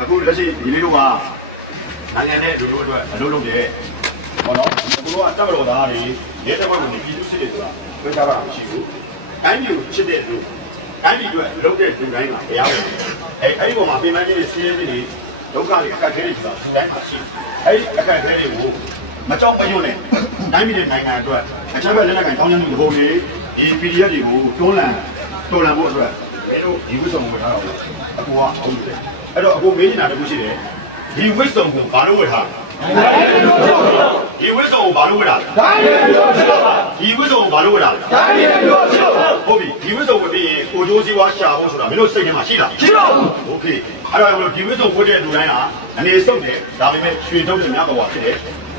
အခုလက်ရှိဒီလေးတို့ကနိုင်ငံနဲ့လူတို့အတွက်အလုပ်လုပ်တယ်ဟောနော်ကိုတို့ကတပ်မတော်သားတွေရဲတပ်ဖွဲ့ဝင်တွေပြည်သူစစ်တွေဆိုတာပြောကြတာမရှိဘူးတိုင်းပြည်ကိုချစ်တဲ့လူတိုင်းပြည်အတွက်လုပ်တဲ့လူတိုင်းကတရားဝင်အဲအဲ့ဒီပုံမှာပြင်ပန်းကြီးတွေစီးရဲကြီးတွေဒုက္ခတွေအခက်အခဲတွေဆိုတာဒီတိုင်းမှာရှိအဲ့ဒီအခက်အခဲတွေကိုမကြောက်မရွံ့နဲ့တိုင်းပြည်နဲ့နိုင်ငံအတွက်အချက်ပဲလက်နက်ကန်တောင်းကျမ်းမှုတပုံတွေဒီ PDF တွေကိုတွန်းလှန်တော်လှန်ဖို့အတွက်ဘယ်လိုဒီဝိစုံကိုထားတော့အကူကအောင်တယ် အဲ့တော့အကူမေးနေတာတခုရှိတယ်ဒီဝိစုံကိုဘာလို့ဝယ်ထားဒီဝိစုံကိုဘာလို့ဝယ်တာဒီဝိစုံကိုဘာလို့ဝယ်တာဟုတ်ပြီဒီဝိစုံကိုပြီးရင်ကိုကျိုးစည်းဝါရှာဖို့ဆိုတာမင်းတို့စိတ်ထဲမှာရှိလားရှိပါဘူးโอเคအဲ့တော့ဒီဝိစုံဝတ်တဲ့လူတိုင်းဟာအနေစုပ်တယ်ဒါပေမဲ့ရွှေထုတ်တဲ့များပေါ်ဖြစ်တယ်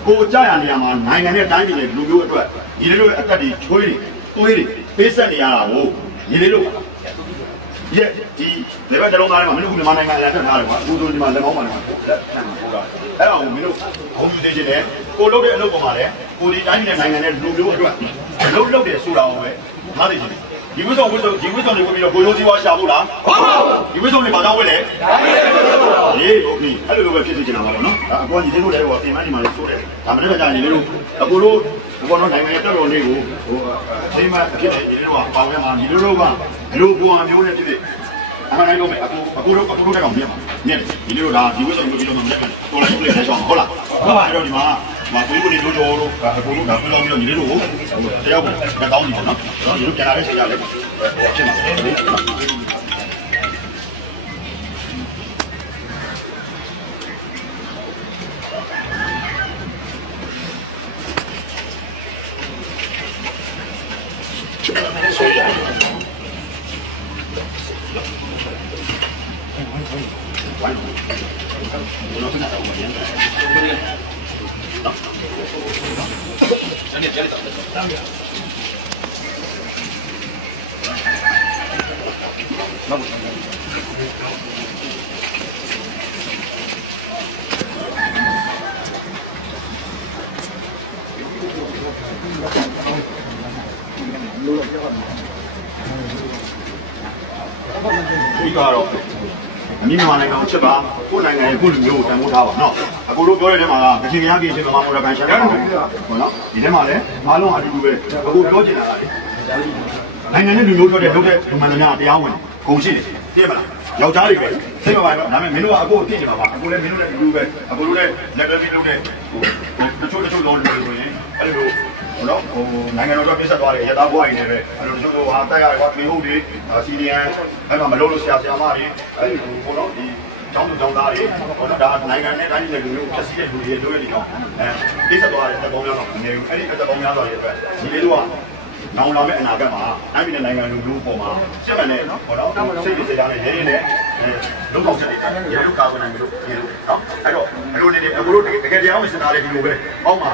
ကိုကြရနေရမှာနိုင်ငံနဲ့တိုင်းပြည်နဲ့လူမျိုးအတွက်ဒီလိုအသက်တွေချွေးတွေတွေးတွေပေးဆက်နေရတာကိုဒီလို ရဲ့ဒီ လေဘက်နှလုံးသားထဲမှာမင်းတို့မြန်မာနိုင်ငံအရာထက်ထားတယ်ကွာအခုဆိုဒီမှာလက်မောင်းပါနေမှာလက်ထမ်းမှာပေါ့ကွာအဲ့ဒါကိုမင်းတို့ဘုံယူသေးခြင်းနဲ့ကိုလုပ်တဲ့အလုပ်ပေါ်မှာလည်းကိုဒီတိုင်းပြည်နိုင်ငံနဲ့လူမျိုးအတွက်လုပ်လုပ်တယ်ဆိုတာကိုပဲနားသိခြင်းဒီဝိဇ္ဇုံဝိဇ္ဇုံဒီဝိဇ္ဇုံတွေဝင်ပြီးတော့ကိုရိုးစည်းဝါရှာဖို့လားဟုတ်ပါဘူးဒီဝိဇ္ဇုံတွေဘာသာဝင်လဲဒါမျိုးပဲရေးဟုတ်ပြီအဲ့လိုလိုပဲဖြစ်စေချင်တာပါနော်အကောညီလေးတို့လည်းဟိုအပြင်မကြီးမှလည်းဆိုးတယ်ဒါမှလည်းကြာညီလေးတို့အကိုတို့ဘောနော်နိုင်ငံရဲ့တော်တော်လေးကိုဟိုအိမ်မှာဖြစ်နေညီလေးတို့ကပေါင်းရမှာညီလေးတို့ကဘယ်လိုပုံအမျိုးနဲ့ဖြစ်ဖြစ် အမှန်တိုင်းလို့မယ်အခုအခုတော့အခုတော့တက်အောင်မြင်ပါမြင်ဒီလိုဒါဒီဝိဆောင်လို့ပြီးတော့မြင်တယ်တော်လိုက်ပြည့်နေဆောင်ဟုတ်လားဟုတ်ပါအဲ့တော့ဒီမှာမကိုကိုနေတို့တော်လို့အခုတော့ဒါပြောင်းပြီးတော့ညီလေးတို့ကိုတယောက်ကိုတောင်းနေတယ်နော်ညီတို့ပြန်လာတဲ့ချိန်ကြလေဟိုဖြစ်မှာ လေဒီကတော့ အမိမြန်မာနိုင်ငံကိုချက်ပါကိုယ်နိုင်ငံရဲ့ကိုယ်လူမျိုးကိုတန်ဖိုးထားပါနော်အခုတို့ပြောတဲ့ထဲမှာကကချင်ကရကြီးချင်းဗမာမော်ဒကန်ရှန်ပါဟုတ်နော်ဒီထဲမှာလည်းအားလုံးအတူတူပဲအခုပြောချင်တာကလေနိုင်ငံနဲ့လူမျိုးပြောတဲ့လုပ်တဲ့လူမှန်သမျှတရားဝင်ဂုံရှိတယ်သိရမလားယောက်ျားတွေပဲသိပါပါတော့ဒါပေမဲ့မင်းတို့ကအခုအဖြစ်ချင်ပါပါအခုလည်းမင်းတို့လည်းလူပဲအခုတို့လည်းလက်ပဲပြီးလုပ်တဲ့ဟိုတချို့တချို့လုံးလူတွေဆိုရင်အဲ့လိုဟို နော်ဟိုနိုင်ငံတော်ကပြစ်ဆက်သွားတယ်ရသားဘွားကြီးတွေပဲအဲ့လိုတချို့ကဟာတက်ရတယ်ကွာဒီဟုတ်တွေစီဒီအန်အဲ့မှာမလုပ်လို့ဆရာဆရာမတွေအဲ့ဒီဟိုနော်ဒီကျောင်းသူကျောင်းသားတွေဟိုနော်ဒါနိုင်ငံနဲ့တိုင်းပြည်လူမျိုးဖြစ်စီတဲ့လူတွေတို့ရဲ့ဒီတော့အဲပြစ်ဆက်သွားတဲ့တက်ပေါင်းများတော့မနေဘူးအဲ့ဒီတက်ပေါင်းများသွားတဲ့အတွက်ဒီလေးတို့ကနောင်လာမဲ့အနာဂတ်မှာတိုင်းပြည်နိုင်ငံလူမျိုးပေါ်မှာစစ်မှန်တဲ့ဟောနော်စိတ်တွေစိတ်ဓာတ်နဲ့ရင်းရင်းနဲ့အဲလုံအောင်ချက်တွေရေလူကာကွယ်နိုင်မလို့ရေလူနော်အဲ့တော့အလိုနေနေအခုတို့တကယ်တရားဝင်စင်တာလေးဒီလိုပဲအောက်မှာ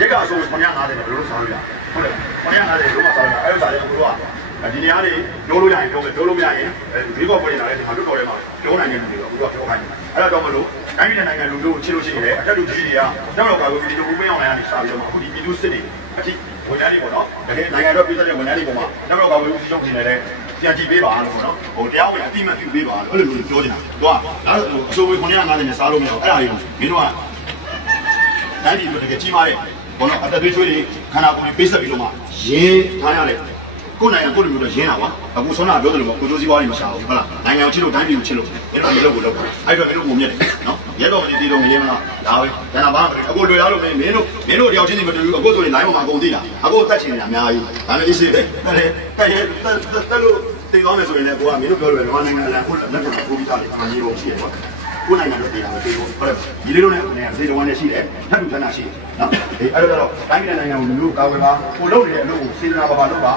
ရက်ကအဆို950နဲ့ဘယ်လိုဆောင်ရလဲဟုတ်တယ်950လို့မှဆောင်ရအဲ့ဒါလည်းအခုတို့ကဒီနေရာလေးပြောလို့ရရင်ပြောမယ်ပြောလို့မရရင်ဒီကောပေါ်နေတာလည်းဒီမှာတို့တော်ထဲမှာပြောနိုင်တဲ့လူတွေကအခုကပြောခိုင်းတယ်အဲ့ဒါကြောင့်မလို့တိုင်းပြည်နိုင်ငံလူမျိုးကိုချစ်လို့ရှိရင်လည်းအထက်လူကြီးတွေကတောက်တော့ကာကိုဒီလိုဦးမင်းအောင်လိုင်းကနေစပြီးတော့အခုဒီပြည်သူစစ်တွေအထိဝန်ထမ်းတွေပေါ့နော်တကယ်နိုင်ငံတော်ပြည်သက်တဲ့ဝန်ထမ်းတွေပေါ်မှာတောက်တော့ကာကိုဦးစီးချုပ်နေတယ်ပြန်ကြည့်ပေးပါလို့ပေါ့နော်ဟိုတရားဝင်အတိမတ်ပြုပေးပါလို့အဲ့လိုမျိုးပြောနေတာသူကဒါအစိုးရ950နဲ့စားလို့မရဘူးအဲ့ဒါတွေကိုမင်းတို့က တိုင်းပြည်တို့တကယ်ကြီးမားတဲ့ဘောနော်အသက်သွေးချွေးတွေခန္ဓာကိုယ်တွေပေးဆက်ပြီးတော့မှရင်းထားရတယ်ကိုယ်နိုင်ငံကိုယ်လူမျိုးတော့ရင်းတာပါအခုဆွမ်းနာပြောတယ်လို့ကိုကျိုးစည်းပွားတွေမရှာဘူးဟုတ်လားနိုင်ငံကိုချစ်လို့တိုင်းပြည်ကိုချစ်လို့မင်းတို့ဒီလိုကိုလုပ်ပါအဲ့တော့မင်းတို့ကိုမြက်တယ်နော်ရဲတော်မင်းဒီတော့မရင်းမလားဒါပဲကျန်တာဘာမှမလုပ်အခုလွယ်လားလို့မင်းမင်းတို့မင်းတို့တယောက်ချင်းစီမတူဘူးအခုဆိုရင် line ပေါ်မှာအကုန်သိတာအခုတက်ချင်နေတာအများကြီးဒါနဲ့ဒီစီတယ်တက်ရဲတက်တက်လို့တင်ကောင်းမယ်ဆိုရင်လည်းကိုကမင်းတို့ပြောလို့လည်းနိုင်ငံလန်ကိုလက်ခံကိုပြီးသားတယ်အမှန်ကြီးလို့ရှိရတော့ ကိုနိုင်ငံတို့တင်တာမသိဘူးဟုတ်တယ်ဒီလိုနဲ့နေစေတဝန်နဲ့ရှိတယ်ထပ်တူထပ်နာရှိတယ်နော်အေးအဲ့တော့တိုင်းပြည်နိုင်ငံကိုလူမျိုးကာဝယ်ပါကိုလုပ်နေတဲ့အလုပ်ကိုစေတနာပါပါလုပ်ပါ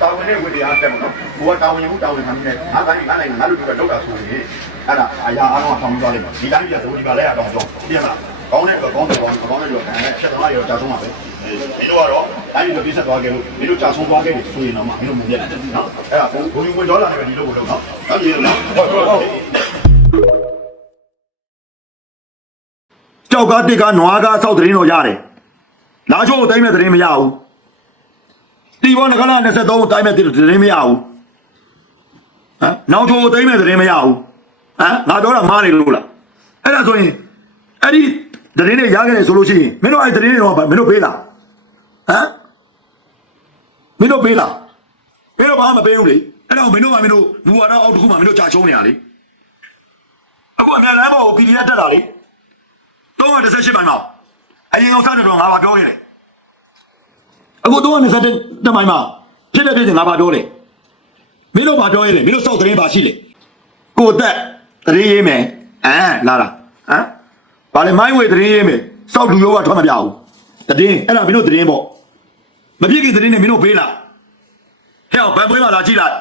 တာဝန်နဲ့ဝိတရားတက်မလို့ကိုကတာဝန်ယူတာဝန်ခံနေတယ်ငါတိုင်းငါနိုင်ငံငါလူတွေကလောက်တာဆိုရင်အဲ့ဒါအရာအားလုံးအဆောင်သွားလိမ့်မယ်ဒီတိုင်းပြည်ကသဘောဒီပါလဲအတောင်တော့ပြည့်မလားကောင်းတဲ့ကောင်းတဲ့ကောင်းကောင်းတဲ့တော့အဲဖြတ်သွားရတော့ကြာဆုံးပါပဲမင်းတို့ကတော့တိုင်းပြည်ကိုပြည့်ဆက်သွားခဲ့လို့မင်းတို့ကြာဆုံးသွားခဲ့ပြီဆိုရင်တော့မင်းတို့မမြတ်တယ်နော်အဲ့ဒါဘုံဘုံဝင်ဒေါ်လာနဲ့ပဲဒီလိုကိုလုပ်နော်ဟုတ်ပြီလားဟုတ်ဟုတ်ဟုတ် ကြောက်ကားတစ်ကားနွားကားဆောက်သတင်းတော့ရတယ်လာချိုးကိုတိုင်းမဲ့သတင်းမရဘူးတီဘောငကလာ23ကိုတိုင်းမဲ့သတင်းမရဘူးဟမ်နောင်ချိုကိုတိုင်းမဲ့သတင်းမရဘူးမ်ငါပြောတာမှားနေလို့လားအဲ့ဒါဆိုရင်အဲ့ဒီတရင်တွေရခဲ့တယ်ဆိုလို့ရှိရင်မင်းတို့အဲ့ဒီတရင်တွေတော့မင်းတို့ပေးလားဟမ်မင်းတို့ပေးလားမင်းတို့ဘာမှမပေးဘူးလေအဲ့တော့မင်းတို့ကမင်းတို့လူဝါဒအောက်တစ်ခုမှမင်းတို့ကြာချုံးနေရလေအခုအများလမ်းပေါ်ကို PDF တက်တာလေ တော့18ပိုင်းမှာအရင်အောင်စတဲ့တော့ငါဘာပြောခဲ့လဲအခုတော့20တက်ပိုင်းမှာဖြစ်တဲ့ဖြစ်စဉ်ငါဘာပြောလဲမင်းတို့ဘာပြောရဲလဲမင်းတို့စောက်သတင်းပါရှိလေကိုအသက်သတင်းရေးမယ်အဲလာလာဟမ်ဘာလဲမိုင်းဝေသတင်းရေးမယ်စောက်လူရောကထွက်မပြဘူးသတင်းအဲ့ဒါမင်းတို့သတင်းပေါ့မပြည့်ခင်သတင်းနဲ့မင်းတို့ပေးလားဟဲ့ဗန်ပွဲမှာလာကြည့်လိုက်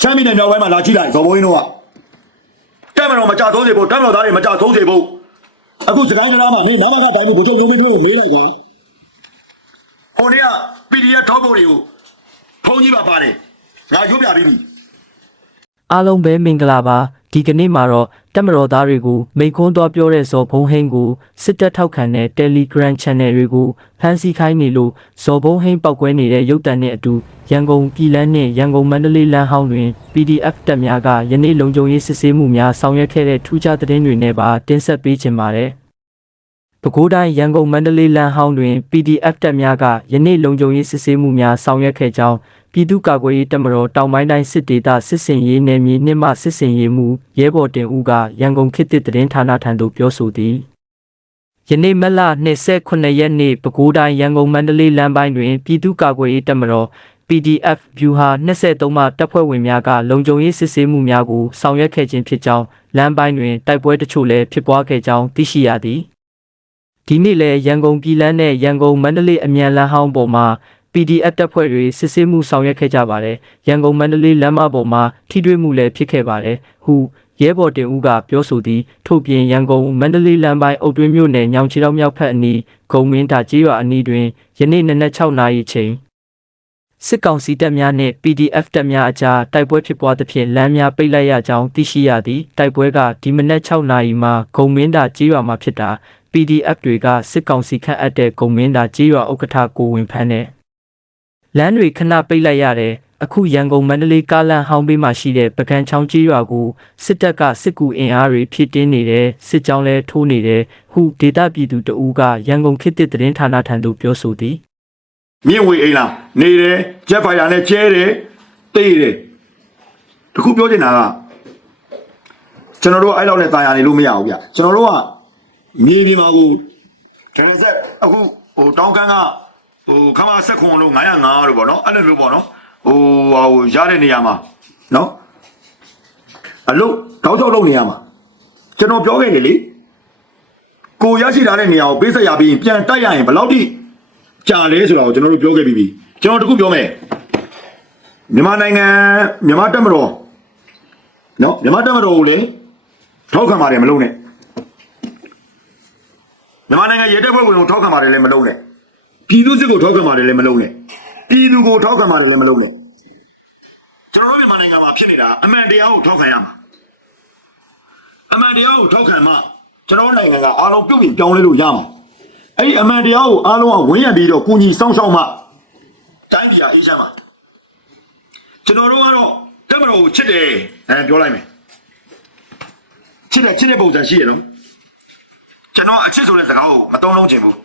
ရှမ်းပြည်နယ်မြောက်ပိုင်းမှာလာကြည့်လိုက်ဇော်ဘိုးင်းတို့ကတက်မတော်မကြသုံးစေဖို့တက်မတော်သားတွေမကြသုံးစေဖို့ အခုစကိုင်းကလာမှာမင်းမမကတိုင်းကိုဘုချုပ်လုံးမင်းတို့ကိုမေးလိုက်ကွာဟိုနေ့က PDF ထောက်ပုံတွေကိုဖုန်းကြီးပါပါတယ်ငါရုပ်ပြပြီးပြီ အားလုံးပဲမင်္ဂလာပါဒီကနေ့မှာတော့တက်မတော်သားတွေကိုမိခွန်းသွားပြောတဲ့ဇော်ဘုံဟိန်းကိုစစ်တပ်ထောက်ခံတဲ့ Telegram Channel တွေကိုဖမ်းဆီးခိုင်းနေလို့ဇော်ဘုံဟိန်းပောက်ကွဲနေတဲ့ရုပ်တံနဲ့အတူရန်ကုန်ပြည်လန်းနဲ့ရန်ကုန်မန္တလေးလမ်းဟောင်းတွင် PDF တပ်များကယနေ့လုံခြုံရေးစစ်ဆေးမှုများဆောင်ရွက်ခဲ့တဲ့ထူးခြားသတင်းတွေနဲ့ပါတင်ဆက်ပေးချင်ပါတယ် ပဲခူးတိုင်းရန်ကုန်မန္တလေးလမ်းဟောင်းတွင် PDF တပ်များကယနေ့လုံခြုံရေးစစ်ဆေးမှုများဆောင်ရွက်ခဲ့ကြောင်းပြည်သူ့ကာကွယ်ရေးတပ်မတော်တောင်ပိုင်းတိုင်းစစ်ဒေသစစ်စင်ရေးနယ်မြေနှင့်မှစစ်စင်ရေးမှုရဲဘော်တင်ဦးကရန်ကုန်ခေတ်သစ်သတင်းဌာနထံသို့ပြောဆိုသည်ယနေ့မက်လ29ရက်နေ့ပဲခူးတိုင်းရန်ကုန်မန္တလေးလမ်းပိုင်းတွင်ပြည်သူ့ကာကွယ်ရေးတပ်မတော် PDF ဗျူဟာ23မှတပ်ဖွဲ့ဝင်များကလုံခြုံရေးစစ်ဆေးမှုများကိုဆောင်ရွက်ခဲ့ခြင်းဖြစ်ကြောင်းလမ်းပိုင်းတွင်တိုက်ပွဲတချို့လည်းဖြစ်ပွားခဲ့ကြောင်းသိရှိရသည် ဒီနေ့လည်းရန်ကုန်ပြည်လန်းနဲ့ရန်ကုန်မန္တလေးအမြန်လမ်းဟောင်းပေါ်မှာ PDF တပ်ဖွဲ့တွေစစ်ဆေးမှုဆောင်ရွက်ခဲ့ကြပါတယ်။ရန်ကုန်မန္တလေးလမ်းမပေါ်မှာထိတွေ့မှုလည်းဖြစ်ခဲ့ပါတယ်။ဟုရဲဘော်တင်ဦးကပြောဆိုသည်ထို့ပြင်ရန်ကုန်မန္တလေးလမ်းပိုင်းအုတ်တွင်းမြို့နယ်ညောင်ချီတော်မြောက်ဖက်အနီးဂုံမင်းတာကြီးရွာအနီးတွင်ယနေ့နနက်6နာရီချိန်စစ်ကောင်စီတပ်များနှင့် PDF တပ်များအကြားတိုက်ပွဲဖြစ်ပွားသဖြင့်လမ်းများပိတ်လိုက်ရကြောင်းသိရှိရသည်တိုက်ပွဲကဒီမနက်6နာရီမှာဂုံမင်းတာကြီးရွာမှာဖြစ်တာ PDF တွေကစစ်ကောင်စီခန့်အပ်တဲ့ဂုံမင်းတာကြီးရွာဥက္ကဋ္ဌကိုဝင်ဖမ်းတဲ့လမ်းတွေခဏပိတ်လိုက်ရတယ်အခုရန်ကုန်မန္တလေးကားလမ်းဟောင်းဘေးမှာရှိတဲ့ပကံချောင်းကြီးရွာကိုစစ်တပ်ကစစ်ကူအင်အားတွေဖြည့်တင်းနေတယ်စစ်ကြောင်းလဲထိုးနေတယ်ဟုဒေတာပြည်သူတအူးကရန်ကုန်ခေတ်သစ်သတင်းဌာနထံသို့ပြောဆိုသည်မြင့်ဝေအိမ်လာနေတယ်ဂျက်ဖိုင်ယာနဲ့ကျဲတယ်တေးတယ်တခုပြောချင်တာကကျွန်တော်တို့ကအဲ့လောက်နဲ့တာယာနေလို့မရဘူးဗျကျွန်တော်တို့က မြေပြင်မှာကိုဒါနဲ့ဆက်အခုဟိုတောင်းကန်းကဟိုခမဆက်ခွန်လို့905လို့ပေါ့နော်အဲ့လိုလိုပေါ့နော်ဟိုဟာဟိုရတဲ့နေရာမှာနော်အလုတ်တောက်ချောက်လုပ်နေရမှာကျွန်တော်ပြောခဲ့တယ်လေကိုရရှိထားတဲ့နေရာကိုပေးဆက်ရပြီးရင်ပြန်တိုက်ရရင်ဘယ်လောက်ထိကြာလဲဆိုတာကိုကျွန်တော်တို့ပြောခဲ့ပြီးပြီကျွန်တော်တခုပြောမယ်မြန်မာနိုင်ငံမြန်မာတက်မတော်နော်မြန်မာတက်မတော်ကိုလည်းထောက်ခံပါတယ်မလုံးနဲ့ မြန်မာနိုင်ငံရဲတပ်ဖွဲ့ဝင်ကိုထောက်ခံပါတယ်လည်းမလုံးနဲ့ပြည်သူစစ်ကိုထောက်ခံပါတယ်လည်းမလုံးနဲ့ပြည်သူကိုထောက်ခံပါတယ်လည်းမလုံးနဲ့ကျွန်တော်တို့မြန်မာနိုင်ငံမှာဖြစ်နေတာအမှန်တရားကိုထောက်ခံရမှာအမှန်တရားကိုထောက်ခံမှကျွန်တော်တို့နိုင်ငံကအားလုံးပြုတ်ပြင်ပြောင်းလဲလို့ရမှာအဲ့ဒီအမှန်တရားကိုအားလုံးကဝန်းရံပြီးတော့ကုညီစောင့်ရှောက်မှတိုင်းပြည်အေးချမ်းမှာကျွန်တော်တို့ကတော့တက်မတော်ကိုချစ်တယ်အဲပြောလိုက်မယ်ချစ်တယ်ချစ်တဲ့ပုံစံရှိရနော် ကျွန်တော်အချစ်ဆိုတဲ့စကားကိုမတုံးလုံးချင်ဘူး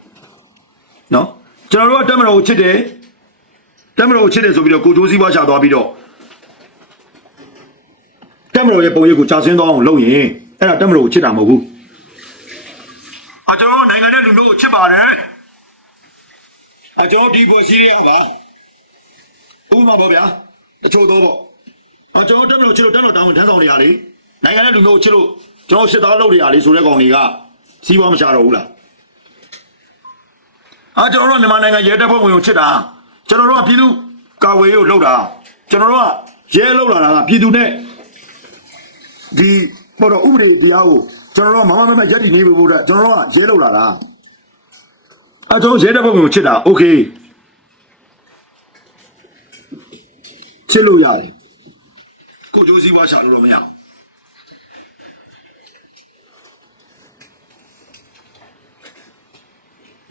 နော်ကျွန်တော်တို့ကတက်မတော်ကိုချစ်တယ်တက်မတော်ကိုချစ်တယ်ဆိုပြီးတော့ကိုကျိုးစည်းပွားချသွားပြီးတော့တက်မတော်ရဲ့ပုံရိပ်ကိုကြာဆင်းသွားအောင်လုပ်ရင်အဲ့ဒါတက်မတော်ကိုချစ်တာမဟုတ်ဘူးအကျွန်တော်တို့နိုင်ငံတဲ့လူမျိုးကိုချစ်ပါတယ်အကျွန်တော်ဒီပေါ်ရှိရပါဥပမာပေါ့ဗျာတချို့တော့ပေါ့အကျွန်တော်တက်မလို့ချစ်လို့တက်လို့တောင်းဝင်ထမ်းဆောင်နေရလေနိုင်ငံတဲ့လူမျိုးကိုချစ်လို့ကျွန်တော်စစ်သားလုပ်နေရလေဆိုတဲ့ကောင်တွေက စီးပွားမချတော့ဘူးလားအကျွန်တော်တို့မြန်မာနိုင်ငံရဲတပ်ဖွဲ့ဝင်ကိုချစ်တာကျွန်တော်တို့ကပြည်သူကာဝေးကိုလှုပ်တာကျွန်တော်တို့ကရဲလှုပ်လာတာကပြည်သူနဲ့ ဒီပေါ်တော့ဥပဒေတရားကိုကျွန်တော်တို့မမမမရက်တည်နေပြီဘုရားကျွန်တော်တို့ကရဲလောက်လာတာအဲကျွန်တော်ရဲတဲ့ဘုံကိုချစ်တာโอเคချစ်လို့ရတယ်ကိုကြိုးစည်းပွားရှာလို့တော့မရအော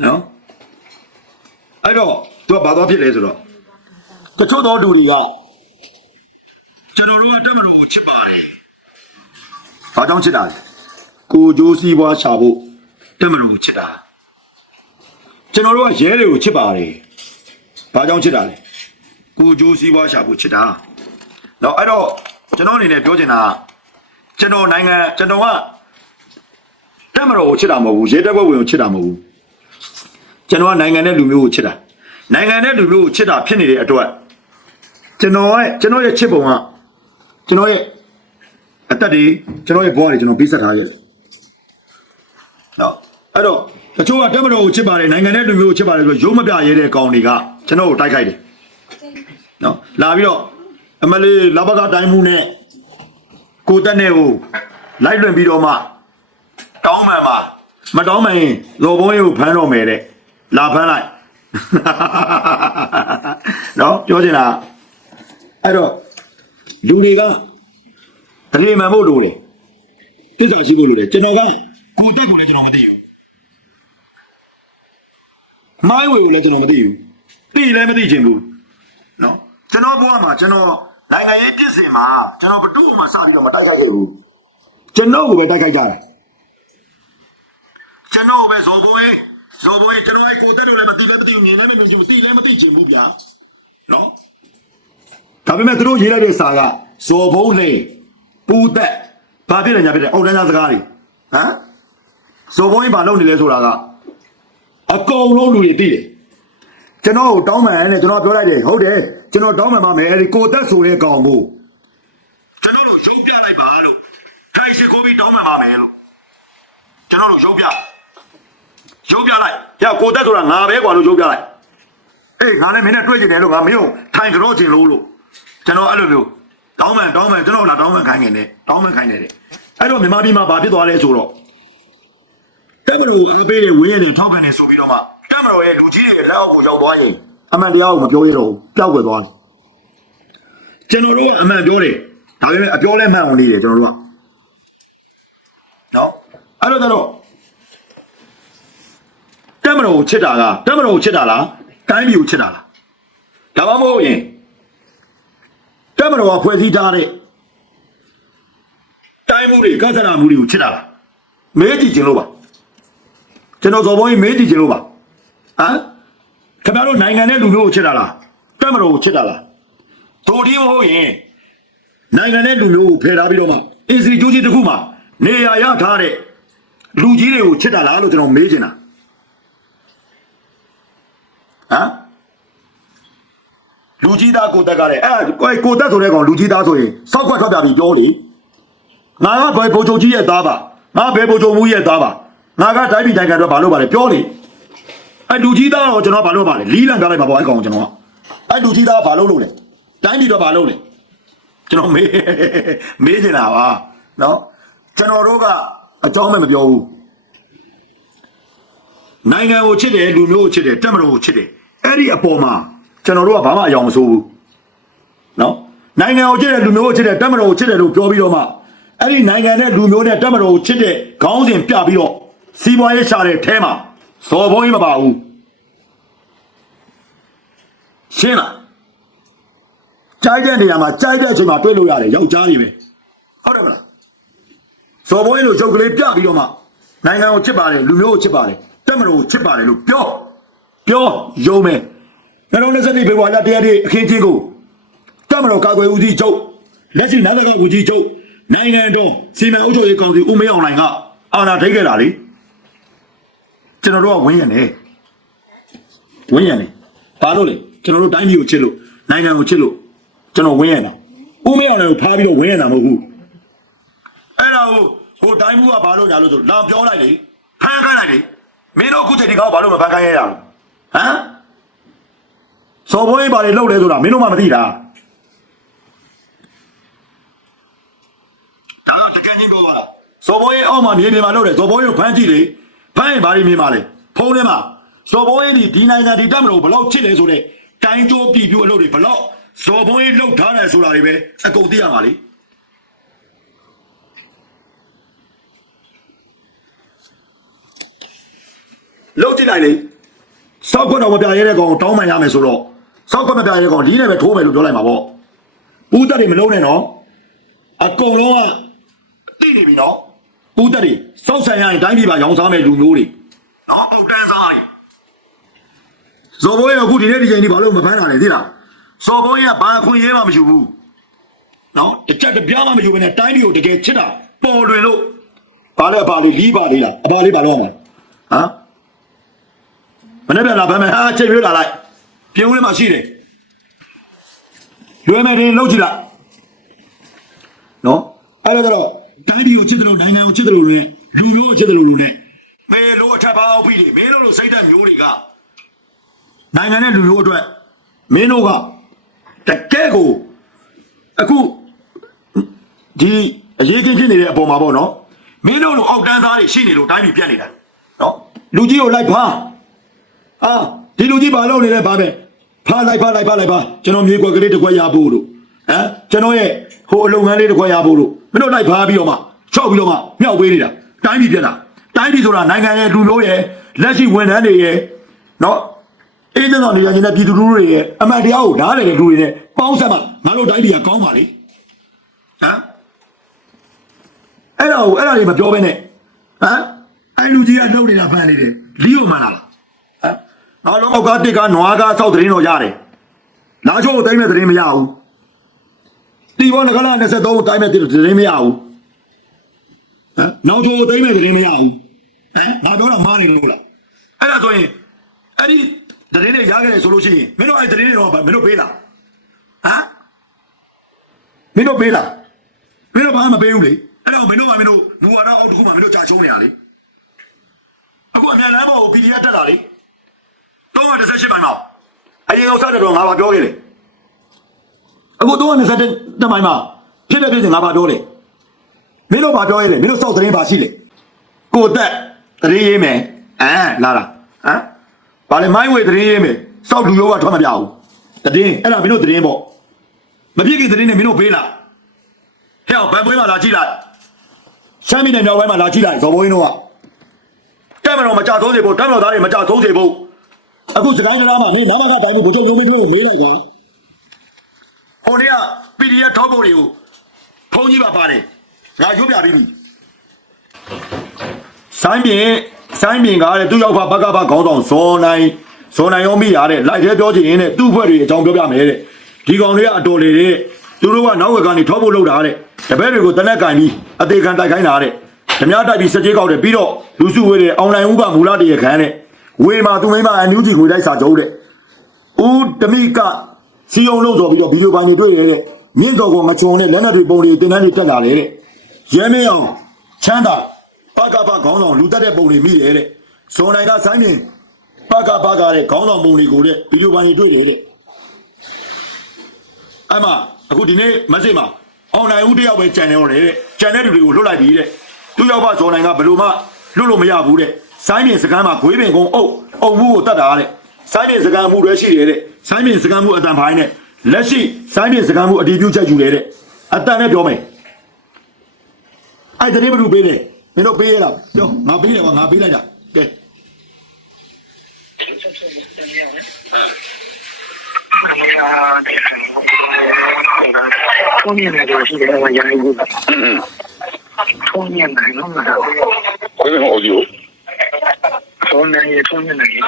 နော်အဲ့တော့သူကဘာသွားဖြစ်လဲဆိုတော့တချို့သောလူတွေကကျွန်တော်တို့ကတက်မလို့ကိုချစ်ပါတယ်ဘာကြောင့်ချစ်တာလဲကိုကြိုးစည်းပွားရှာဖို့တက်မလို့ချစ်တာကျွန်တော်တို့ကရဲတွေကိုချစ်ပါတယ်ဘာကြောင့်ချစ်တာလဲကိုကြိုးစည်းပွားရှာဖို့ချစ်တာတော့အဲ့တော့ကျွန်တော်အနေနဲ့ပြောချင်တာကကျွန်တော်နိုင်ငံကျွန်တော်ကတက်မလို့ကိုချစ်တာမဟုတ်ဘူးရဲတပ်ဖွဲ့ဝင်ကိုချစ်တာမဟုတ်ဘူး ကျွန်တော်ကနိုင်ငံနဲ့လူမျိုးကိုချစ်တာနိုင်ငံနဲ့လူမျိုးကိုချစ်တာဖြစ်နေတဲ့အတွက်ကျွန်တော်ရဲ့ကျွန်တော်ရဲ့ချစ်ပုံကကျွန်တော်ရဲ့အသက်တွေကျွန်တော်ရဲ့ဘဝတွေကျွန်တော်ပြီးဆက်ထားခဲ့တယ်။နော်အဲ့တော့တချို့ကတက်မတော်ကိုချစ်ပါတယ်နိုင်ငံနဲ့လူမျိုးကိုချစ်ပါတယ်ဆိုတော့ရုံးမပြရဲတဲ့ကောင်တွေကကျွန်တော်ကိုတိုက်ခိုက်တယ်။နော်လာပြီးတော့အမလေးလဘကတိုင်းမှုနဲ့ကိုတက်နဲ့ကိုလိုက်လွင်ပြီးတော့မှတောင်းမှန်မှာမတောင်းမှန်ရင်လောဘုံးကိုဖမ်းတော့မယ်တဲ့ လာဖမ်းလိုက်နော်ပြောချင်တာအဲ့တော့လူတွေကတကယ်မှန်ဖို့လိုတယ်တစ္ဆာရှိဖို့လိုတယ်ကျွန်တော်ကကိုတက်ကိုလည်းကျွန်တော်မသိဘူးမိုင်းဝေကိုလည်းကျွန်တော်မသိဘူးသိလည်းမသိချင်ဘူးနော်ကျွန်တော်ဘဝမှာကျွန်တော်နိုင်ငံရေးပြစ်စင်မှာကျွန်တော်ဘတူမှစပြီးတော့မတိုက်ခိုက်ခဲ့ဘူးကျွန်တော်ကိုပဲတိုက်ခိုက်ကြတယ်ကျွန်တော်ကိုပဲဇော်ဘွေး ဇော်ဘွေးကျွန်တော်အဲ့ကိုတက်တို့လည်းမသိလည်းမသိဘူးမြင်လည်းမမြင်ဘူးသိလည်းမသိချင်ဘူးဗျာနော်ဒါပေမဲ့သူတို့ရေးလိုက်တဲ့စာကဇော်ဘုံလေပူသက်ဘာဖြစ်လဲညာဖြစ်တယ်အောက်တန်းသားစကားတွေဟမ်ဇော်ဘုံကြီးဘာလုပ်နေလဲဆိုတာကအကုန်လုံးလူတွေသိတယ်ကျွန်တော်ကိုတောင်းပန်နဲ့ကျွန်တော်ပြောလိုက်တယ်ဟုတ်တယ်ကျွန်တော်တောင်းပန်ပါမယ်အဲဒီကိုသက်ဆိုတဲ့ကောင်ကိုကျွန်တော်တို့ရုပ်ပြလိုက်ပါလို့ထိုင်ရှိကိုပြီးတောင်းပန်ပါမယ်လို့ကျွန်တော်တို့ရုပ်ပြ ရုပ်ပြလိုက်ရကိုသက်ဆိုတာငါပဲကွာလို့ရုပ်ပြလိုက်အေးငါလည်းမင်းနဲ့တွေ့ကျင်တယ်လို့ငါမင်းကိုထိုင်ကြောကျင်လို့လို့ကျွန်တော်အဲ့လိုမျိုးတောင်းပန်တောင်းပန်ကျွန်တော်လာတောင်းပန်ခိုင်းနေတယ်တောင်းပန်ခိုင်းနေတယ်အဲ့တော့မြန်မာပြည်မှာဘာဖြစ်သွားလဲဆိုတော့တက်မလို့အပေးတွေဝင်းတွေထောက်ပံ့နေဆိုပြီးတော့မှတက်မလို့ရဲ့လူကြီးတွေလက်အောက်ကိုရောက်သွားရင်အမှန်တရားကိုမပြောရတော့ဘူးပျောက်ွယ်သွားတယ်ကျွန်တော်တို့ကအမှန်ပြောတယ်ဒါပေမဲ့အပြောလဲမှန်အောင်နေတယ်ကျွန်တော်တို့ကနော်အဲ့တော့တော့ တက်မလို့ကိုချစ်တာကတက်မလို့ကိုချစ်တာလားတိုင်းပြည်ကိုချစ်တာလားဒါမှမဟုတ်ရင်တက်မတော်ကဖွဲ့စည်းထားတဲ့တိုင်းမှုတွေကသနာမှုတွေကိုချစ်တာလားမေးကြည့်ခြင်းလို့ပါကျွန်တော်ဇော်ဘုန်းကြီးမေးကြည့်ခြင်းလို့ပါဟမ်ခင်ဗျားတို့နိုင်ငံနဲ့လူမျိုးကိုချစ်တာလားတက်မတော်ကိုချစ်တာလားတို့ဒီမဟုတ်ရင်နိုင်ငံနဲ့လူမျိုးကိုဖယ်ထားပြီးတော့မှအစ္စရီကျိုးကြီးတစ်ခုမှာနေရာရထားတဲ့လူကြီးတွေကိုချစ်တာလားလို့ကျွန်တော်မေးချင်တာ ဟမ်လူကြီးသားကိုတက်ကြတယ်အဲ့ကိုကိုတက်ဆိုတဲ့ကောင်လူကြီးသားဆိုရင်စောက်ခွက်ထွက်ပြပြီးပြောလေငါကဘယ်ဘိုးချုပ်ကြီးရဲ့သားပါငါဘယ်ဘိုးချုပ်မူရဲ့သားပါငါကတိုင်းပြည်တိုင်းကတော့ဘာလို့ပါလဲပြောလေအဲ့လူကြီးသားတော့ကျွန်တော်ဘာလို့ပါလဲလီးလန့်ပြလိုက်ပါပေါ့အဲ့ကောင်ကျွန်တော်ကအဲ့လူကြီးသားဘာလို့လို့လဲတိုင်းပြည်တော့ဘာလို့လဲကျွန်တော်မေးမေးနေတာပါနော်ကျွန်တော်တို့ကအကြောင်းမဲ့မပြောဘူး နိုင်ငံကိုချစ်တယ်လူမျိုးကိုချစ်တယ်တက်မတော်ကိုချစ်တယ်အဲ့ဒီအပေါ်မှာကျွန်တော်တို့ကဘာမှအယောင်မဆိုးဘူးနော်နိုင်ငံကိုချစ်တယ်လူမျိုးကိုချစ်တယ်တက်မတော်ကိုချစ်တယ်လို့ပြောပြီးတော့မှအဲ့ဒီနိုင်ငံနဲ့လူမျိုးနဲ့တက်မတော်ကိုချစ်တဲ့ခေါင်းစဉ်ပြပြီးတော့စီးပွားရေးရှာတဲ့အဲမှာဇော်ဘုံကြီးမပါဘူးရှင်းလားကြိုက်တဲ့နေရာမှာကြိုက်တဲ့အချိန်မှာတွေ့လို့ရတယ်ယောက်ျားတွေပဲဟုတ်တယ်မလားဇော်ဘွင်းလို့ရုပ်ကလေးပြပြီးတော့မှနိုင်ငံကိုချစ်ပါတယ်လူမျိုးကိုချစ်ပါတယ် တက်မလို့ကိုချစ်ပါတယ်လို့ပြောပြောယုံမယ်2022ဖေဖော်ဝါရီလတရားနေ့အခင်းချင်းကိုတက်မလို့ကာကွယ်ဦးစီးချုပ်လက်ရှိနိုင်ငံကဦးစီးချုပ်နိုင်ငံတော်စီမံအုပ်ချုပ်ရေးကောင်စီဦးမင်းအောင်လှိုင်ကအာဏာထိခဲ့တာလေကျွန်တော်တို့ကဝင်းရနေဝင်းရနေဘာလို့လဲကျွန်တော်တို့တိုင်းပြည်ကိုချစ်လို့နိုင်ငံကိုချစ်လို့ကျွန်တော်ဝင်းရတာဦးမင်းအောင်လှိုင်ကိုဖားပြီးတော့ဝင်းရတာမဟုတ်ဘူးအဲ့ဒါကိုဟိုတိုင်းမှုကဘာလို့ညာလို့ဆိုလာပြောလိုက်လေဖမ်းခိုင်းလိုက်လေ မင်းတို့အခုချိန်ဒီကောင်ဘာလို့မဖမ်းခိုင်းရရလဲဟမ်စော်ဘွေးဘာတွေလုပ်လဲဆိုတာမင်းတို့မှမသိတာဒါတော့တကယ်ချင်းပြောပါလားစော်ဘွေးအောက်မှာမြေပြင်မှာလုပ်တယ်စော်ဘွေးကိုဖမ်းကြည့်လေဖမ်းရင်ဘာတွေမြင်ပါလဲဖုန်းထဲမှာစော်ဘွေးဒီဒီနိုင်ငံဒီတက်မလို့ဘလောက်ချစ်လဲဆိုတဲ့တိုင်းကျိုးပြည်ပြိုအလုပ်တွေဘလောက်စော်ဘွေးလှုပ်ထားတယ်ဆိုတာတွေပဲအကုန်သိရမှာ လေလုံးကြည့်လိုက်လေစောက်ခွက်တော့မပြရဲတဲ့ကောင်တောင်းပန်ရမယ်ဆိုတော့စောက်ခွက်မပြရဲတဲ့ကောင်လီးနဲ့ပဲထိုးမယ်လို့ပြောလိုက်မှာပေါ့ပူးတက်တွေမလုံးနဲ့နော်အကုန်လုံးကတိနေပြီနော်ဦးတက်တွေစောက်ဆန်ရရင်တိုင်းပြည်ပါရောင်းစားမဲ့လူမျိုးတွေနော်အောက်တန်းစားတွေဇော်ဘိုးရဲ့အခုဒီနေ့ဒီချိန်ဒီဘာလို့မဖမ်းတာလဲသိလားဇော်ဘိုးရဲ့ဘာခွင့်ရေးမှမရှိဘူးနော်တကြက်တပြားမှမယူဘဲနဲ့တိုင်းပြည်ကိုတကယ်ချစ်တာပေါ်လွင်လို့ဘာလဲအပါလေးလီးပါလေးလားအပါလေးပါလို့ရမှာဟမ် မနေ့ပြန်လာဖမ်းမယ်ဟာချိန်ပြလာလိုက်ပြင်းဦးလေးမှရှိတယ်ရွေးမယ်တင်လောက်ကြည့်လိုက်နော်အဲ့ဒါတော့တိုင်းပြည်ကိုချစ်တယ်လို့နိုင်ငံကိုချစ်တယ်လို့လည်းလူမျိုးကိုချစ်တယ်လို့လည်းမေလိုအထက်ပါအောင်ပြီးတယ်မင်းတို့လိုစိတ်ဓာတ်မျိုးတွေကနိုင်ငံနဲ့လူမျိုးအတွက်မင်းတို့ကတကယ်ကိုအခုဒီအရေးချင်းချင်းနေတဲ့အပေါ်မှာပေါ့နော်မင်းတို့လိုအောက်တန်းသားတွေရှိနေလို့တိုင်းပြည်ပြတ်နေတာနော်လူကြီးကိုလိုက်ဖား အာဒီလူကြီးဘာလုပ်နေလဲဗာပဲဖားလိုက်ဖားလိုက်ဖားလိုက်ဖားကျွန်တော်မြေကွက်ကလေးတစ်ခွက်ရဖို့လို့ဟမ်ကျွန်တော်ရဲ့ဟိုအလုပ်ငန်းလေးတစ်ခွက်ရဖို့လို့မင်းတို့လိုက်ဖားပြီးတော့မှချောက်ပြီးတော့မှမြောက်ပေးနေတာတိုင်းပြည်ပြတ်တာတိုင်းပြည်ဆိုတာနိုင်ငံရဲ့လူမျိုးရဲ့လက်ရှိဝန်ထမ်းတွေရဲ့နော်အေးတဲ့တော်နေရာချင်းတဲ့ပြည်သူလူထုတွေရဲ့အမှန်တရားကိုဓာတ်တယ်တဲ့လူတွေနဲ့ပေါင်းဆက်မှငါတို့တိုင်းပြည်ကကောင်းပါလေဟမ်အဲ့တော့အဲ့ဒါတွေမပြောဘဲနဲ့ဟမ်အဲ့လူကြီးကနှုတ်နေတာဖန်နေတယ်လီယိုမှန်လားဟမ် နောက်တော့ကတစ်ကနွားကားဆောက်သတင်းတော့ရတယ်လာချိုးတိုင်းမဲ့သတင်းမရဘူးတီဘောငကလာ23တိုင်းမဲ့သတင်းမရဘူးဟမ်နောက်ချိုးတိုင်းမဲ့သတင်းမရဘူးဟမ်ငါပြောတာမှားနေလို့လားအဲ့ဒါဆိုရင်အဲ့ဒီသတင်းတွေရခဲ့တယ်ဆိုလို့ရှိရင်မင်းတို့အဲ့သတင်းတွေတော့မင်းတို့ပေးလားဟမ်မင်းတို့ပေးလားမင်းတို့ဘာမှမပေးဘူးလေအဲ့တော့မင်းတို့ကမင်းတို့လူဝါဒအောက်တစ်ခုမှမင်းတို့ကြာချုံးနေရလေအခုအမြန်လမ်းပေါ်ကို PDF တက်တာလေ 318မိုင်မှာအရင်ကစတဲ့တော့ငါဘာပြောခဲ့လေအခု320တက်မိုင်မှာဖြစ်တဲ့ဖြစ်စဉ်ငါဘာပြောလေမင်းတို့ဘာပြောရဲလေမင်းတို့စောက်သတင်းပါရှိလေကိုတက်သတင်းရေးမယ်အဲလာလာဟမ်ဘာလဲမိုင်းဝေသတင်းရေးမယ်စောက်လူရောကထွက်မပြဘူးသတင်းအဲ့ဒါမင်းတို့သတင်းပေါ့မပြည့်ခင်သတင်းနဲ့မင်းတို့ပေးလားဟဲ့ဗန်ပွဲမှာလာကြည့်လိုက်ရှမ်းပြည်နယ်မြောက်ပိုင်းမှာလာကြည့်လိုက်ဇော်ဘိုးင်းတို့ကတက်မတော်မကြသုံးစေဖို့တက်မတော်သားတွေမကြသုံးစေဖို့ အခုစကိုင်းကလာမှာမင်းနာမကတိုင်းကိုဘုချုပ်လုံးမင်းတို့ကိုမေးလိုက်ကွာဟိုနေ့က PDF ထောက်ဖို့တွေကိုဖုန်းကြီးပါပါတယ်ငါရုပ်ပြပြီးပြီဆိုင်းပြင်ဆိုင်းပြင်ကားတဲ့သူ့ရောက်ဖဘကဘခေါင်းဆောင်ဇော်နိုင်ဇော်နိုင်ရောမိရတဲ့လိုက်သေးပြောချင်ရင်တဲ့သူ့ဖွဲ့တွေအကြောင်းပြောပြမယ်တဲ့ဒီကောင်တွေကအတော်လေတဲ့သူတို့ကနောက်ဝက်ကနေထောက်ဖို့လုပ်တာတဲ့တပည့်တွေကိုတနက်ကင်ပြီးအသေးခံတိုက်ခိုင်းတာတဲ့ဓမြတိုက်ပြီးစကြေးကောက်တယ်ပြီးတော့လူစုဝေးတယ်အောင်နိုင်ဦးကမူလာတရခမ်းတဲ့ ဝေမာသူမိမအန်ယူဂျီငွေတိုက်စာကျုံးတဲ့ဦးဓမိကစီယုံလို့ဆိုပြီးတော့ဗီဒီယိုပိုင်းတွေတွေ့ရတဲ့မြင့်တော်ကမချုံနဲ့လက်နက်တွေပုံတွေတင်တန်းတွေတက်လာတယ်တဲ့ရဲမင်းအောင်ချမ်းသာပကပခေါင်းဆောင်လူတက်တဲ့ပုံတွေမိတယ်တဲ့ဇွန်နိုင်ကဆိုင်းမြင်ပကပကတဲ့ခေါင်းဆောင်ပုံတွေကိုတဲ့ဗီဒီယိုပိုင်းတွေတွေ့တယ်တဲ့အဲ့မှာအခုဒီနေ့မက်ဆေ့မှာအောင်နိုင်ဦးတယောက်ပဲကြံနေတော့တယ်တဲ့ကြံတဲ့လူတွေကိုလွတ်လိုက်ပြီတဲ့သူရောက်ပါဇော်နိုင်ကဘယ်လိုမှလွတ်လို့မရဘူးတဲ့ ဆိုင်းပြင်စကမ်းမှာဂွေးပင်ကုန်းအုပ်အုံမှုကိုတတ်တာတဲ့ဆိုင်းပြင်စကမ်းမှုတွေရှိတယ်တဲ့ဆိုင်းပြင်စကမ်းမှုအတန်ဖိုင်းတဲ့လက်ရှိဆိုင်းပြင်စကမ်းမှုအတီးပြုတ်ချက်ယူတယ်တဲ့အတန်နဲ့ပြောမယ်အဲ့တည်းဘယ်လိုပေးလဲမင်းတို့ပေးရလားပြောငါပေးတယ်ကွာငါပေးလိုက်တာကဲထုံးမြင်တယ်ဆိုရှိတယ်ဟိုရိုင်းဘူးထုံးမြင်တယ်နော်မဟု တ်ခွေးမဟုတ်ဘူးထုံးနေရထုံးမြင်တယ်ဒီ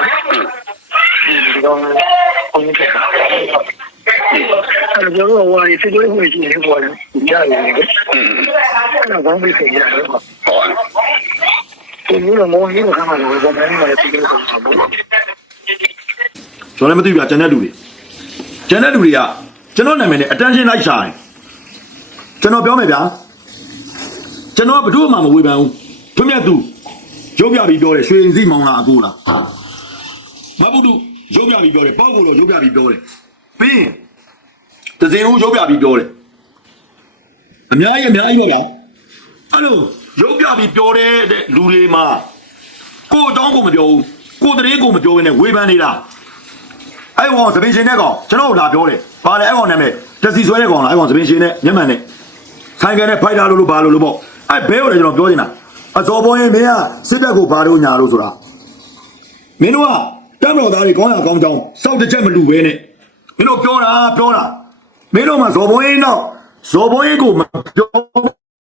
တော့ဘုံကအဲ့တော့ဟိုရီစစ်တွေဝင်ရှိနေပေါ်တယ်ရတယ်အဲ့တော့ဘာမှမဖြစ်ရဘူးဟုတ်ဒီလိုမောင်ကြီးကမှလည်းဘာမှမလုပ်ဘူးဆိုတာဘူးကျွန်တော်လည်းမသိဘူးဗျာကျန်တဲ့လူတွေကျန်တဲ့လူတွေကကျွန်တော်နာမည်နဲ့ attention လိုက်ရှာရင်ကျွန်တော်ပြောမယ်ဗျာကျွန်တော်ကဘယ်သူမှမဝေဖန်ဘူးထွမြတ်သူ ရုပ်ပြပြီးပြောတယ်ရွှေရင်စီမောင်လားအကူလားမဘုဒ္ဓရုပ်ပြပြီးပြောတယ်ပေါ့ကိုတော့ရုပ်ပြပြီးပြောတယ်ပြီးရင်တစင်ဦးရုပ်ပြပြီးပြောတယ်အများကြီးအများကြီးပါဗျာအဲ့လိုရုပ်ပြပြီးပြောတဲ့လူတွေမှာကိုယ့်အကြောင်းကိုမပြောဘူးကိုယ်တရေကိုမပြောဘဲနဲ့ဝေဖန်နေတာအဲ့ကောင်သပင်ရှင်တဲ့ကောင်ကျွန်တော်လာပြောတယ်။ဘာလဲအဲ့ကောင်နာမည်တက်စီဆွဲတဲ့ကောင်လားအဲ့ကောင်သပင်ရှင်နဲ့မျက်မှန်နဲ့ဆိုင်ကယ်နဲ့ဖိုက်တာလို့လို့ဘာလို့လို့ပေါ့။အဲ့ဘဲကိုလည်းကျွန်တော်ပြောနေတာ။ အစောပေါ်ရင်မင်းကစစ်တပ်ကိုဘာလို့ညာလို့ဆိုတာ။မင်းတို့ကတက်မတော်သားတွေကောင်းရကောင်းကြောင်းစောက်တစ်ချက်မလူပဲနဲ့။မင်းတို့ပြောတာပြောတာမင်းတို့မှဇော်ပေါ်ရင်တော့ဇော်ပေါ်ရင်ကိုမပြော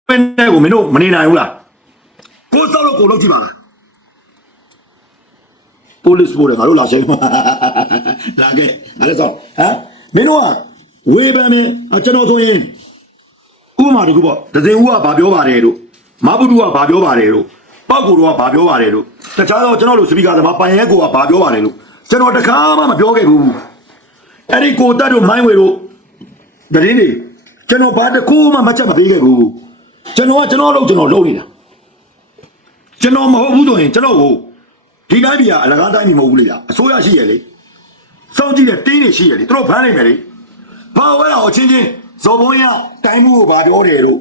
ဘဲနဲ့ကိုကိုမင်းတို့မနေနိုင်ဘူးလားကိုစောက်လို့ကိုလုပ်ကြည့်ပါလား police ပို့တယ်ငါတို့လာဆိုင်လာခဲ့အဲ့ဒါဆိုဟမ်မင်းတို့ကဝေဖန်နေကျွန်တော်ဆိုရင်ဥပမာတခုပေါ့ဒဇင်ဦးကဘာပြောပါတယ်တို့ မဘုဒ္ဓကဘာပြောပါတယ်တို့ပောက်ကူတို့ကဘာပြောပါတယ်တို့တခြားတော့ကျွန်တော်တို့စပီကာသမားပိုင်ရဲကိုကဘာပြောပါတယ်လို့ကျွန်တော်တခါမှမပြောခဲ့ဘူးအဲ့ဒီကိုတက်တို့မိုင်းဝေတို့ဒရင်းနေကျွန်တော်ဘာတခုမှမချက်မပေးခဲ့ဘူးကျွန်တော်ကကျွန်တော်လုပ်ကျွန်တော်လုပ်နေတာကျွန်တော်မဟုတ်ဘူးဆိုရင်ကျွန်တော်ကိုဒီတိုင်းပြည်ကအလကားတိုင်းပြည်မဟုတ်ဘူးလေလားအစိုးရရှိရလေစောင့်ကြည့်တဲ့တင်းတွေရှိရလေသူတို့ဖမ်းနိုင်မယ်လေဘာဝဲတော့ချင်းချင်းဇော်ဘုံရတိုင်းမှုကိုဘာပြောတယ်လို့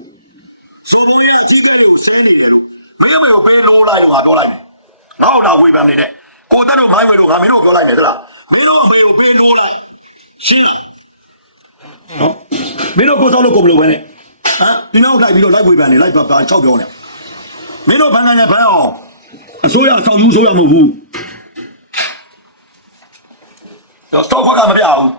ဇော်ဘုံရအ ကြီးကလေးကိုဆဲနေတယ်လို့မင်းမေကိုပဲလိုးလိုက်လို့ငါပြောလိုက်မယ်နောက်တော့ဝေဖန်နေတဲ့ကိုတက်တို့မိုင်းဝဲတို့ငါမင်းတို့ပြောလိုက်မယ်တလားမင်းတို့အမေကိုပဲလိုးလိုက်ရှင်းလားနော်မင်းတို့ကိုစောက်လို့ကိုမလို့ပဲနဲ့ဟမ်ဒီနောက်လိုက်ပြီးတော့လိုက်ဝေဖန်နေလိုက်ပါပါ၆ပြောနေမင်းတို့ဘန်းကနေဘန်းအောင်အစိုးရဆောင်ယူဆိုရမဟုတ်ဘူးတော့တော့ခွက်ကမပြဘူး